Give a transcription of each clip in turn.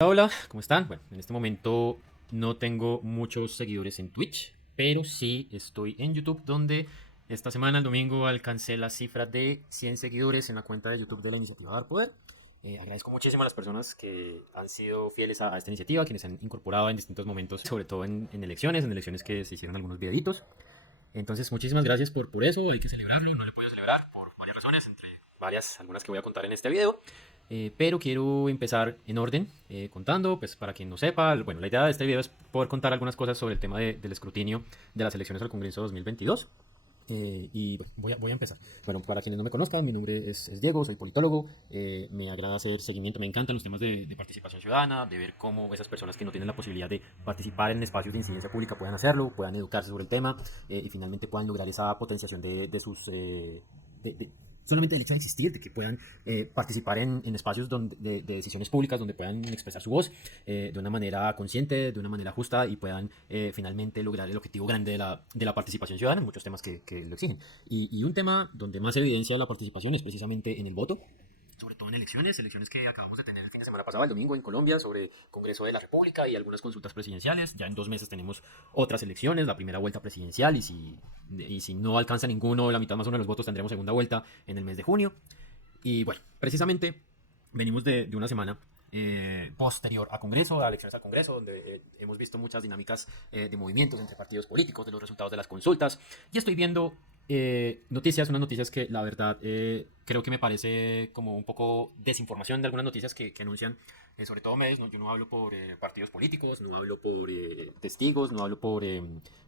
Hola, ¿cómo están? Bueno, en este momento no tengo muchos seguidores en Twitch, pero sí estoy en YouTube, donde esta semana, el domingo, alcancé la cifra de 100 seguidores en la cuenta de YouTube de la iniciativa Dar Poder. Agradezco muchísimo a las personas que han sido fieles a esta iniciativa, quienes se han incorporado en distintos momentos, sobre todo en elecciones que se hicieron algunos videitos. Entonces, muchísimas gracias por eso. Hay que celebrarlo. No lo he podido celebrar por varias razones, entre varias, algunas que voy a contar en este video. Pero quiero empezar en orden, contando, pues para quien no sepa, bueno, la idea de este video es poder contar algunas cosas sobre el tema del escrutinio de las elecciones al Congreso 2022. Y bueno, voy a empezar. Bueno, para quienes no me conozcan, mi nombre es Diego, soy politólogo. Me agrada hacer seguimiento, me encantan los temas de participación ciudadana, de ver cómo esas personas que no tienen la posibilidad de participar en espacios de incidencia pública puedan hacerlo, puedan educarse sobre el tema y finalmente puedan lograr esa potenciación de sus... solamente el hecho de existir, de que puedan participar en espacios de decisiones públicas, donde puedan expresar su voz de una manera consciente, de una manera justa y puedan finalmente lograr el objetivo grande de la participación ciudadana en muchos temas que lo exigen. Y un tema donde más se evidencia la participación es precisamente en el voto, sobre todo en elecciones que acabamos de tener el fin de semana pasado, el domingo en Colombia, sobre Congreso de la República y algunas consultas presidenciales. Ya en 2 meses tenemos otras elecciones, la primera vuelta presidencial, y si no alcanza ninguno, la mitad más uno de los votos, tendremos segunda vuelta en el mes de junio. Y bueno, precisamente venimos de una semana posterior a Congreso, a elecciones al Congreso, donde hemos visto muchas dinámicas de movimientos entre partidos políticos, de los resultados de las consultas, y estoy viendo unas noticias que la verdad creo que me parece como un poco desinformación de algunas noticias que anuncian, sobre todo medios. ¿No? Yo no hablo por partidos políticos, no hablo por testigos, no hablo por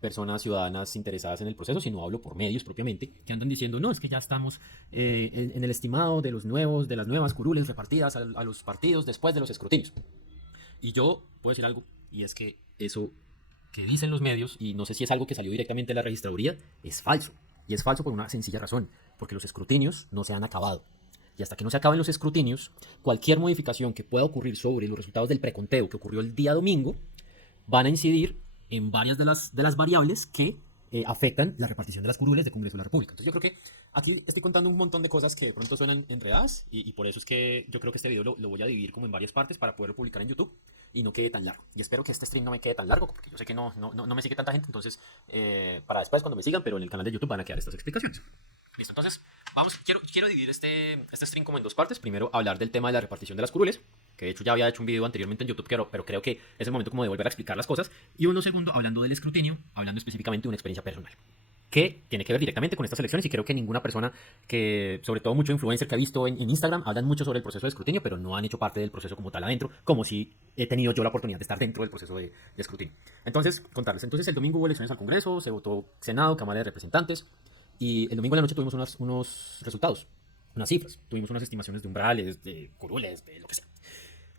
personas ciudadanas interesadas en el proceso, sino hablo por medios propiamente, que andan diciendo, no, es que ya estamos en el estimado de las nuevas curules repartidas a los partidos después de los escrutinios. Y yo puedo decir algo, y es que eso que dicen los medios, y no sé si es algo que salió directamente de la registraduría, es falso. Y es falso por una sencilla razón, porque los escrutinios no se han acabado. Y hasta que no se acaben los escrutinios, cualquier modificación que pueda ocurrir sobre los resultados del preconteo que ocurrió el día domingo van a incidir en varias de las variables que afectan la repartición de las curules de Congreso de la República. Entonces yo creo que aquí estoy contando un montón de cosas que de pronto suenan enredadas y por eso es que yo creo que este video lo voy a dividir como en varias partes para poderlo publicar en YouTube y no quede tan largo. Y espero que este stream no me quede tan largo porque yo sé que no me sigue tanta gente, entonces para después cuando me sigan, pero en el canal de YouTube van a quedar estas explicaciones. Listo, entonces quiero dividir este stream como en dos partes. Primero hablar del tema de la repartición de las curules, que de hecho ya había hecho un video anteriormente en YouTube, pero creo que es el momento como de volver a explicar las cosas. Y uno segundo hablando del escrutinio, hablando específicamente de una experiencia personal, que tiene que ver directamente con estas elecciones, y creo que ninguna persona que, sobre todo mucho influencer que ha visto en Instagram, hablan mucho sobre el proceso de escrutinio, pero no han hecho parte del proceso como tal adentro, como si he tenido yo la oportunidad de estar dentro del proceso de escrutinio. Entonces, contarles. Entonces, el domingo hubo elecciones al Congreso, se votó Senado, Cámara de Representantes, y el domingo en la noche tuvimos unos resultados, unas cifras, tuvimos unas estimaciones de umbrales, de curules, de lo que sea.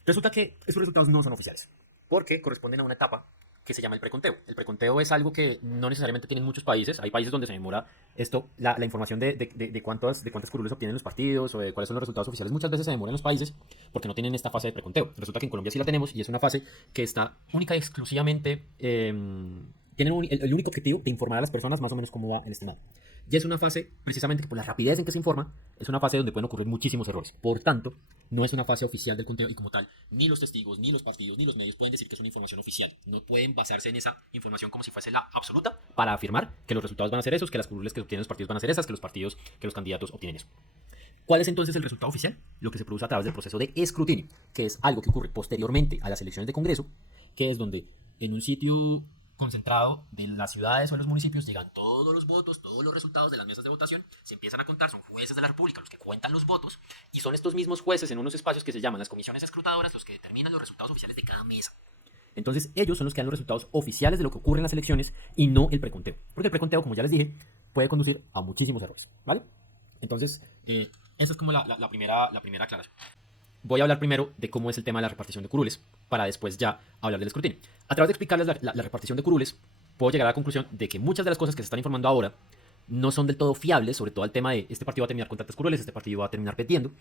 Resulta que esos resultados no son oficiales, porque corresponden a una etapa que se llama el preconteo. El preconteo es algo que no necesariamente tienen muchos países. Hay países donde se demora esto, la información de cuántas curules obtienen los partidos o de cuáles son los resultados oficiales. Muchas veces se demora en los países porque no tienen esta fase de preconteo. Resulta que en Colombia sí la tenemos, y es una fase que está única y exclusivamente... tienen el único objetivo de informar a las personas más o menos cómo va el estimado. Y es una fase, precisamente que por la rapidez en que se informa, es una fase donde pueden ocurrir muchísimos errores. Por tanto, no es una fase oficial del conteo, y como tal, ni los testigos, ni los partidos, ni los medios pueden decir que es una información oficial. No pueden basarse en esa información como si fuese la absoluta para afirmar que los resultados van a ser esos, que las curules que obtienen los partidos van a ser esas, que los candidatos obtienen eso. ¿Cuál es entonces el resultado oficial? Lo que se produce a través del proceso de escrutinio, que es algo que ocurre posteriormente a las elecciones de Congreso, que es donde en un sitio concentrado de las ciudades o de los municipios llegan todos los votos, todos los resultados de las mesas de votación, se empiezan a contar, son jueces de la República los que cuentan los votos, y son estos mismos jueces en unos espacios que se llaman las comisiones escrutadoras los que determinan los resultados oficiales de cada mesa. Entonces ellos son los que dan los resultados oficiales de lo que ocurre en las elecciones y no el preconteo, porque el preconteo, como ya les dije, puede conducir a muchísimos errores, ¿vale? Entonces, eso es como la primera aclaración. Voy a hablar primero de cómo es el tema de la repartición de curules, para después ya hablar del escrutinio. A través de explicarles la repartición de curules, puedo llegar a la conclusión de que muchas de las cosas que se están informando ahora no son del todo fiables, sobre todo el tema de este partido va a terminar con tantas curules, este partido va a terminar perdiendo,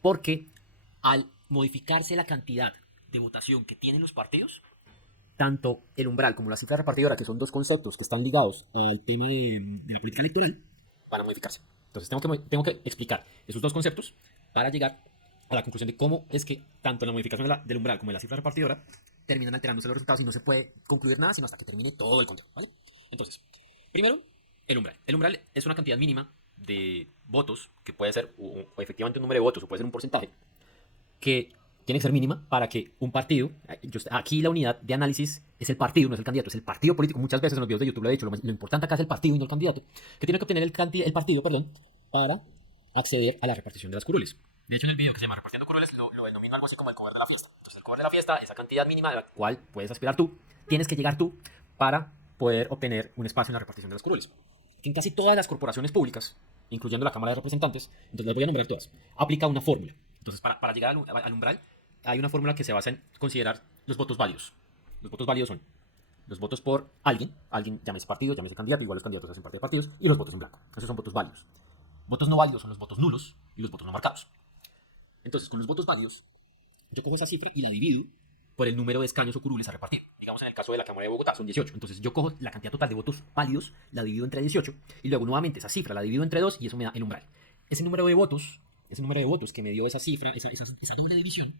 porque al modificarse la cantidad de votación que tienen los partidos, tanto el umbral como la cifra repartidora, que son dos conceptos que están ligados al tema de la política electoral, van a modificarse. Entonces tengo que explicar esos dos conceptos para llegar a la conclusión de cómo es que tanto la modificación del umbral como de la cifra repartidora terminan alterándose los resultados y no se puede concluir nada sino hasta que termine todo el conteo, ¿vale? Entonces, primero, el umbral. El umbral es una cantidad mínima de votos, que puede ser o efectivamente un número de votos o puede ser un porcentaje, que tiene que ser mínima para que un partido, aquí la unidad de análisis es el partido, no es el candidato, es el partido político. Muchas veces en los videos de YouTube lo he dicho, lo importante acá es el partido y no el candidato, que tiene que obtener el partido, para acceder a la repartición de las curules. De hecho, en el video que se llama Repartiendo Curules lo denomino algo así como el cover de la fiesta. Entonces, el cover de la fiesta, esa cantidad mínima de la cual puedes aspirar tú, tienes que llegar tú para poder obtener un espacio en la repartición de las curules. En casi todas las corporaciones públicas, incluyendo la Cámara de Representantes, entonces las voy a nombrar todas, aplica una fórmula. Entonces, para llegar al umbral, hay una fórmula que se basa en considerar los votos válidos. Los votos válidos son los votos por alguien, llámese partido, llámese candidato, igual los candidatos hacen parte de partidos, y los votos en blanco. Esos son votos válidos. Votos no válidos son los votos nulos y los votos no marcados. Entonces, con los votos válidos, yo cojo esa cifra y la divido por el número de escaños o curules a repartir. Digamos, en el caso de la Cámara de Bogotá son 18. Entonces, yo cojo la cantidad total de votos válidos, la divido entre 18, y luego nuevamente esa cifra la divido entre 2 y eso me da el umbral. Ese número de votos que me dio esa cifra, esa doble división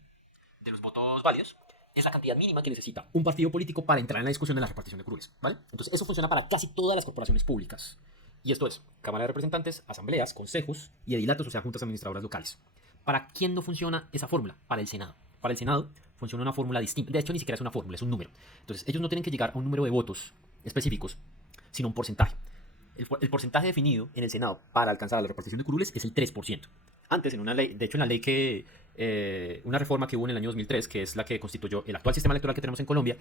de los votos válidos, es la cantidad mínima que necesita un partido político para entrar en la discusión de la repartición de curules, ¿vale? Entonces, eso funciona para casi todas las corporaciones públicas. Y esto es Cámara de Representantes, asambleas, consejos y edilatos, o sea, juntas administradoras locales. ¿Para quién no funciona esa fórmula? Para el Senado. Para el Senado funciona una fórmula distinta. De hecho, ni siquiera es una fórmula, es un número. Entonces, ellos no tienen que llegar a un número de votos específicos, sino un porcentaje. El porcentaje definido en el Senado para alcanzar la repartición de curules es el 3%. Antes, en una ley, de hecho, en la ley una reforma que hubo en el año 2003, que es la que constituyó el actual sistema electoral que tenemos en Colombia,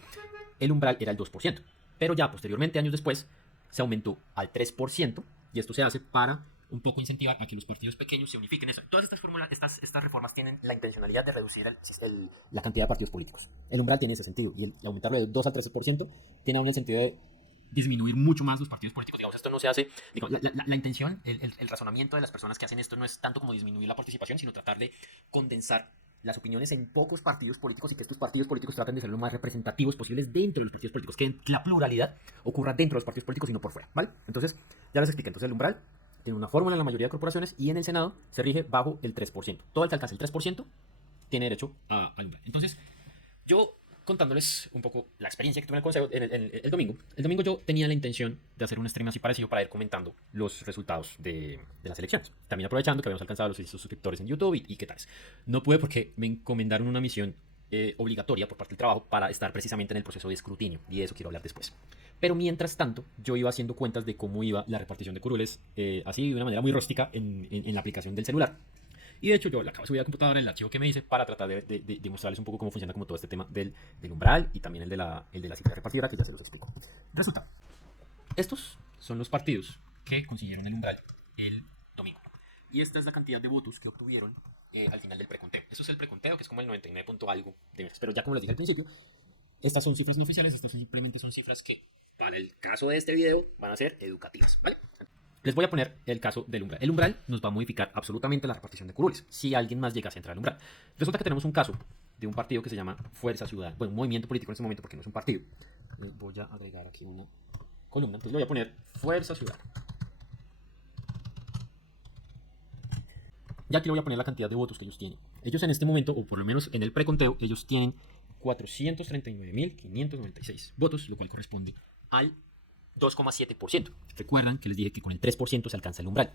el umbral era el 2%. Pero ya posteriormente, años después, se aumentó al 3%, y esto se hace para un poco incentivar a que los partidos pequeños se unifiquen. Todas estas fórmulas, estas reformas tienen la intencionalidad de reducir la cantidad de partidos políticos. El umbral tiene ese sentido, y aumentarlo de 2 al 13% tiene aún el sentido de disminuir mucho más los partidos políticos. Digamos, esto no se hace, la intención, el razonamiento de las personas que hacen esto no es tanto como disminuir la participación, sino tratar de condensar las opiniones en pocos partidos políticos y que estos partidos políticos traten de ser lo más representativos posibles dentro de los partidos políticos, que la pluralidad ocurra dentro de los partidos políticos y no por fuera, ¿vale? Entonces, ya les expliqué. Entonces, el umbral tiene una fórmula en la mayoría de corporaciones y en el Senado se rige bajo el 3%. Todo el que alcance el 3% tiene derecho al umbral. Entonces, yo contándoles un poco la experiencia que tuve en el consejo el domingo. El domingo yo tenía la intención de hacer un stream así parecido para ir comentando los resultados de las elecciones. También aprovechando que habíamos alcanzado los 600 suscriptores en YouTube y qué tal. No pude porque me encomendaron una misión obligatoria por parte del trabajo para estar precisamente en el proceso de escrutinio, y de eso quiero hablar después. Pero mientras tanto, yo iba haciendo cuentas de cómo iba la repartición de curules, así de una manera muy rústica en la aplicación del celular. Y de hecho yo le acabo de subir a la computadora el archivo que me hice para tratar de mostrarles un poco cómo funciona como todo este tema del umbral y también el de la cifra repartidora, que ya se los explico. Resulta, estos son los partidos que consiguieron el umbral el domingo. Y esta es la cantidad de votos que obtuvieron al final del preconteo. Eso es el preconteo, que es como el 99 punto algo de meses. Pero ya como les dije al principio, estas son cifras no oficiales, estas simplemente son cifras que, para el caso de este video, van a ser educativas, ¿vale? Les voy a poner el caso del umbral. El umbral nos va a modificar absolutamente la repartición de curules si alguien más llegase a entrar al umbral. Resulta que tenemos un caso de un partido que se llama Fuerza Ciudadana. Bueno, un movimiento político en este momento porque no es un partido. Voy a agregar aquí una columna. Entonces le voy a poner Fuerza Ciudadana. Ya aquí le voy a poner la cantidad de votos que ellos tienen. Ellos en este momento, o por lo menos en el preconteo, ellos tienen 439.596 votos, lo cual corresponde al 2,7%. Recuerdan que les dije que con el 3% se alcanza el umbral.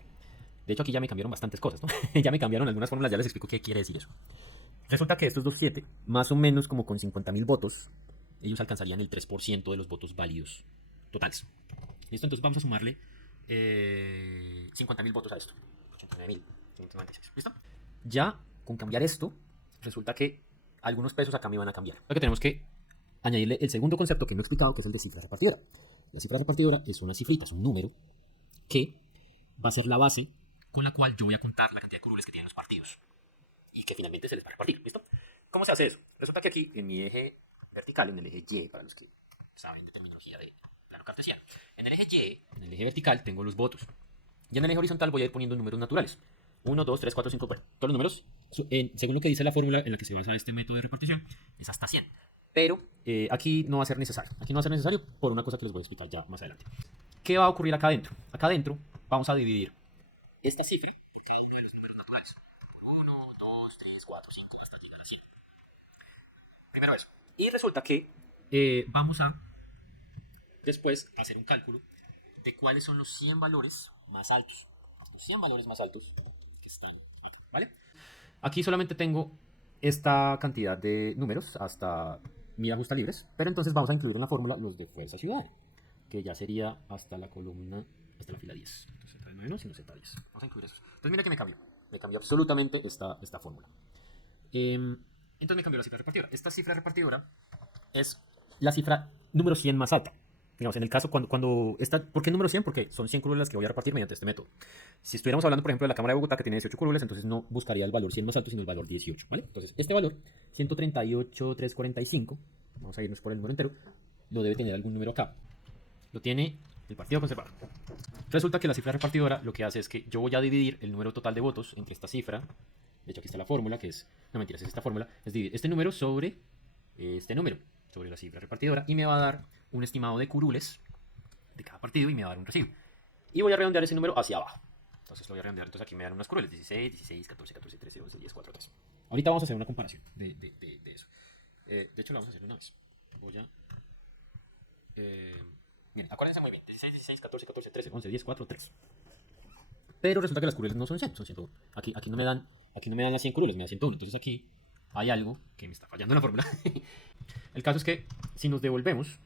De hecho, aquí ya me cambiaron bastantes cosas, ¿no? Ya me cambiaron algunas fórmulas, ya les explico qué quiere decir eso. Resulta que estos 2,7, más o menos como con 50.000 votos, ellos alcanzarían el 3% de los votos válidos totales. ¿Listo? Entonces vamos a sumarle 50.000 votos a esto. 89.596. ¿Listo? Ya con cambiar esto, resulta que algunos pesos acá me van a cambiar. Lo que tenemos que añadirle el segundo concepto que no he explicado, que es el de cifra repartidora. La cifra repartidora es una cifrita, es un número que va a ser la base con la cual yo voy a contar la cantidad de curules que tienen los partidos y que finalmente se les va a repartir. ¿Listo? ¿Cómo se hace eso? Resulta que aquí en mi eje vertical, en el eje Y, para los que saben de terminología de plano cartesiano, en el eje Y, en el eje vertical, tengo los votos. Y en el eje horizontal voy a ir poniendo números naturales. 1, 2, 3, 4, 5, bueno, todos los números, según lo que dice la fórmula en la que se basa este método de repartición, es hasta 100. Pero aquí no va a ser necesario. Aquí no va a ser necesario por una cosa que les voy a explicar ya más adelante. ¿Qué va a ocurrir acá adentro? Acá adentro vamos a dividir esta cifra por cada uno de los números naturales. 1, 2, 3, 4, Primero eso. Y resulta que vamos a después hacer un cálculo de cuáles son los 100 valores más altos. Los 100 valores más altos que están acá, ¿vale? Aquí solamente tengo esta cantidad de números hasta mi ajusta libres, pero entonces vamos a incluir en la fórmula los de fuerza ciudadana, que ya sería hasta la columna, hasta la fila 10. Entonces Z9 no, sino Z10. Vamos a incluir eso. Entonces mira que me cambió. Me cambió absolutamente esta fórmula. Entonces me cambió la cifra repartidora. Esta cifra repartidora es la cifra número 100 más alta. Digamos, en el caso ¿por qué número 100? Porque son 100 curules las que voy a repartir mediante este método. Si estuviéramos hablando, por ejemplo, de la Cámara de Bogotá, que tiene 18 curules, entonces no buscaría el valor 100 más alto, sino el valor 18, ¿vale? Entonces, este valor, 138,345, vamos a irnos por el número entero, lo debe tener algún número acá. Lo tiene el Partido Conservador. Resulta que la cifra repartidora lo que hace es que yo voy a dividir el número total de votos entre esta cifra. De hecho, aquí está la fórmula, que es, no mentiras, es esta fórmula, es dividir este número sobre este número, sobre la cifra repartidora, y me va a dar un estimado de curules de cada partido y me va a dar un residuo. Y voy a redondear ese número hacia abajo. Entonces lo voy a redondear, entonces aquí me dan unas curules, 16, 16, 14, 14, 13, 12, 10, 4, 3. Ahorita vamos a hacer una comparación de eso. De hecho, lo vamos a hacer una vez. Voy a... miren, acuérdense muy bien, 16, 16, 14, 14, 13, 11, 10, 4, 3. Pero resulta que las curules no son 100, son 101. Aquí no me dan las 100 curules, me dan 101. Entonces aquí hay algo que me está fallando en la fórmula. El caso es que si nos devolvemos,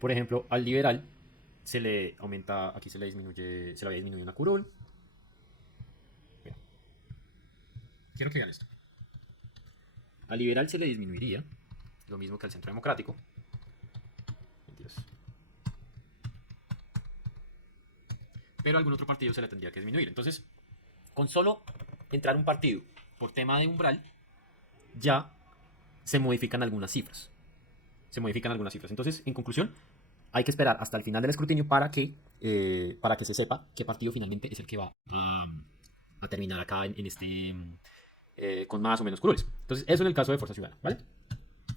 por ejemplo, al liberal se le aumenta, aquí se le había disminuido una curul. Mira, quiero que vean esto. Al liberal se le disminuiría lo mismo que al centro democrático. Mentiras. Pero a algún otro partido se le tendría que disminuir. Entonces, con solo entrar un partido por tema de umbral, ya se modifican algunas cifras. Entonces, en conclusión, hay que esperar hasta el final del escrutinio para que se sepa qué partido finalmente es el que va a terminar acá en este con más o menos curules. Entonces, eso en el caso de Fuerza Ciudadana, ¿vale?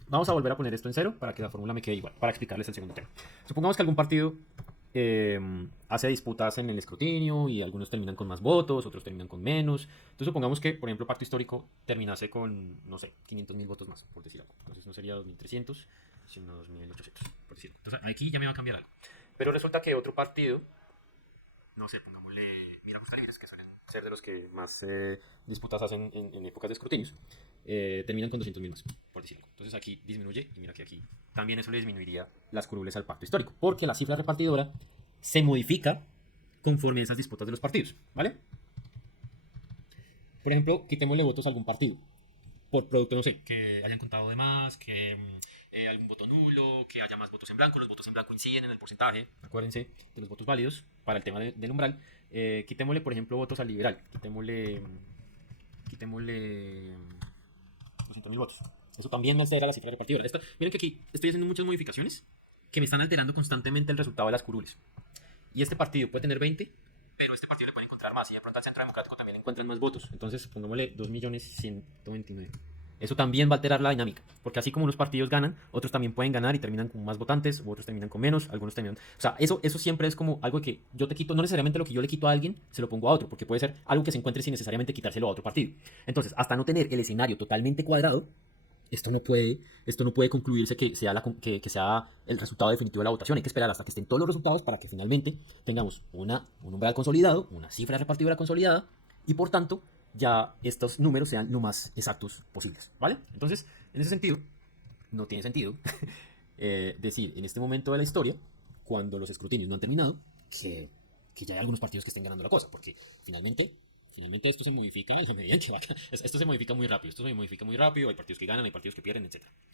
Vamos a volver a poner esto en cero para que la fórmula me quede igual, para explicarles el segundo tema. Supongamos que algún partido hace disputas en el escrutinio y algunos terminan con más votos, otros terminan con menos. Entonces supongamos que, por ejemplo, Pacto Histórico terminase con, no sé, 500.000 votos más, por decir algo. Entonces no sería 2.300, sino 2.800, por decir algo. Entonces aquí ya me va a cambiar algo. Pero resulta que otro partido, no sé, pongámosle Mira Libres, que suelen ser de los que más disputas hacen en épocas de escrutinios, terminan con 200.000 más, por decir algo. Entonces aquí disminuye, y mira que aquí también eso le disminuiría las curules al pacto histórico, porque la cifra repartidora se modifica conforme a esas disputas de los partidos, ¿vale? Por ejemplo, quitémosle votos a algún partido, por producto, no sé, que hayan contado de más, que algún voto nulo, que haya más votos en blanco. Los votos en blanco inciden en el porcentaje, acuérdense, de los votos válidos para el tema del umbral. Quitémosle, por ejemplo, votos al liberal, quitémosle 200.000 votos. Eso también me altera la cifra repartidora. Miren que aquí estoy haciendo muchas modificaciones que me están alterando constantemente el resultado de las curules. Y este partido puede tener 20, pero este partido le puede encontrar más. Y de pronto al Centro Democrático también encuentran más votos. Entonces, pongámosle 2.129.000. Eso también va a alterar la dinámica. Porque así como unos partidos ganan, otros también pueden ganar y terminan con más votantes, u otros terminan con menos, algunos terminan... O sea, eso siempre es como algo que yo te quito, no necesariamente lo que yo le quito a alguien, se lo pongo a otro, porque puede ser algo que se encuentre sin necesariamente quitárselo a otro partido. Entonces, hasta no tener el escenario totalmente cuadrado, esto no puede concluirse que sea, que sea el resultado definitivo de la votación. Hay que esperar hasta que estén todos los resultados para que finalmente tengamos un umbral consolidado, una cifra repartidora consolidada, y por tanto ya estos números sean lo más exactos posibles, ¿vale? Entonces, en ese sentido, no tiene sentido decir en este momento de la historia, cuando los escrutinios no han terminado, que ya hay algunos partidos que estén ganando la cosa, porque finalmente esto se modifica en la medida en que va. Esto se modifica muy rápido, hay partidos que ganan, hay partidos que pierden, etc.